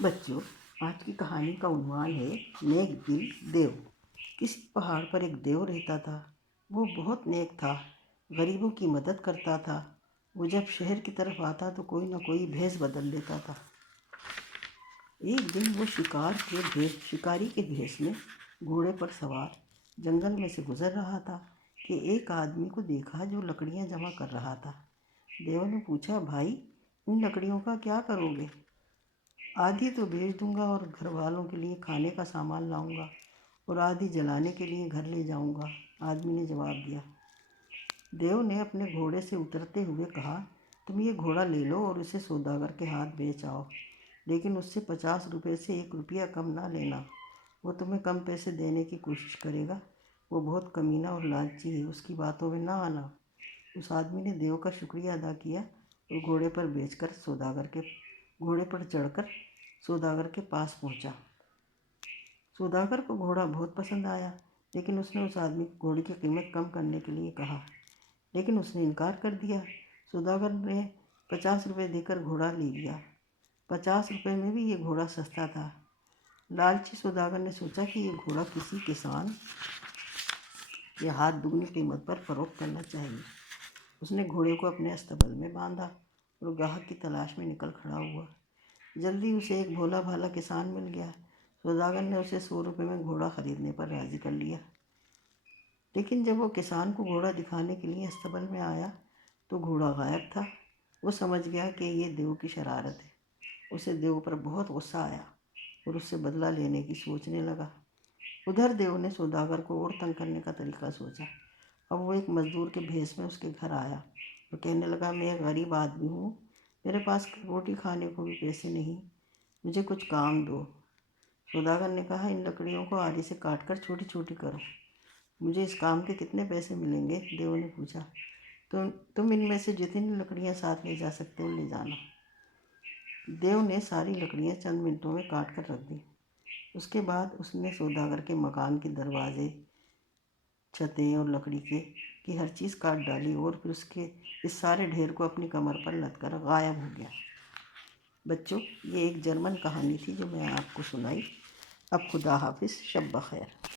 بچوں، آج کی کہانی کا عنوان ہے نیک دل دیو۔ کسی پہاڑ پر ایک دیو رہتا تھا۔ وہ بہت نیک تھا، غریبوں کی مدد کرتا تھا۔ وہ جب شہر کی طرف آتا تو کوئی نہ کوئی بھیس بدل لیتا تھا۔ ایک دن وہ شکاری کے بھیس میں گھوڑے پر سوار جنگل میں سے گزر رہا تھا کہ ایک آدمی کو دیکھا جو لکڑیاں جمع کر رہا تھا۔ دیو نے پوچھا، بھائی، ان لکڑیوں کا کیا کرو گے؟ آدھی تو بیچ دوں گا اور گھر والوں کے لیے کھانے کا سامان لاؤں گا، اور آدھی جلانے کے لیے گھر لے جاؤں گا، آدمی نے جواب دیا۔ دیو نے اپنے گھوڑے سے اترتے ہوئے کہا، تم یہ گھوڑا لے لو اور اسے سوداگر کے ہاتھ بیچ آؤ، لیکن اس سے 50 روپے سے 1 روپیہ کم نہ لینا۔ وہ تمہیں کم پیسے دینے کی کوشش کرے گا۔ وہ بہت کمینہ اور لالچی ہے، اس کی باتوں میں نہ آنا۔ اس آدمی نے دیو کا شکریہ ادا کیا اور گھوڑے پر چڑھ کر سوداگر کے پاس پہنچا۔ سوداگر کو گھوڑا بہت پسند آیا، لیکن اس نے اس آدمی کو گھوڑے کی قیمت کم کرنے کے لیے کہا، لیکن اس نے انکار کر دیا۔ سوداگر نے 50 روپے دے کر گھوڑا لے لیا۔ 50 روپے میں بھی یہ گھوڑا سستا تھا۔ لالچی سوداگر نے سوچا کہ یہ گھوڑا کسی کسان کے ہاتھ دگنی قیمت پر فروخت کرنا چاہیے۔ اس نے گھوڑے کو اپنے استبل میں باندھا اور گاہک کی تلاش میں نکل کھڑا ہوا۔ جلدی اسے ایک بھولا بھالا کسان مل گیا۔ سوداگر نے اسے 100 روپے میں گھوڑا خریدنے پر راضی کر لیا۔ لیکن جب وہ کسان کو گھوڑا دکھانے کے لیے استبل میں آیا تو گھوڑا غائب تھا۔ وہ سمجھ گیا کہ یہ دیو کی شرارت ہے۔ اسے دیو پر بہت غصہ آیا اور اس سے بدلہ لینے کی سوچنے لگا۔ ادھر دیو نے سوداگر کو اور تنگ کرنے کا طریقہ سوچا۔ اب وہ ایک مزدور کے بھیس میں اس کے گھر آیا اور کہنے لگا، میں ایک غریب آدمی ہوں، میرے پاس روٹی کھانے کو بھی پیسے نہیں، مجھے کچھ کام دو۔ سوداگر نے کہا، ان لکڑیوں کو آری سے کاٹ کر چھوٹی چھوٹی کرو۔ مجھے اس کام کے کتنے پیسے ملیں گے؟ دیو نے پوچھا۔ تم ان میں سے جتنی لکڑیاں ساتھ لے جا سکتے ہو لے جانا۔ دیو نے ساری لکڑیاں چند منٹوں میں کاٹ کر رکھ دی۔ اس کے بعد اس نے سوداگر کے مکان کے دروازے، چھتیں اور لکڑی کی ہر چیز کاٹ ڈالی اور پھر اس سارے ڈھیر کو اپنی کمر پر لد کر غائب ہو گیا۔ بچوں، یہ ایک جرمن کہانی تھی جو میں آپ کو سنائی۔ اب خدا حافظ، شب بخیر۔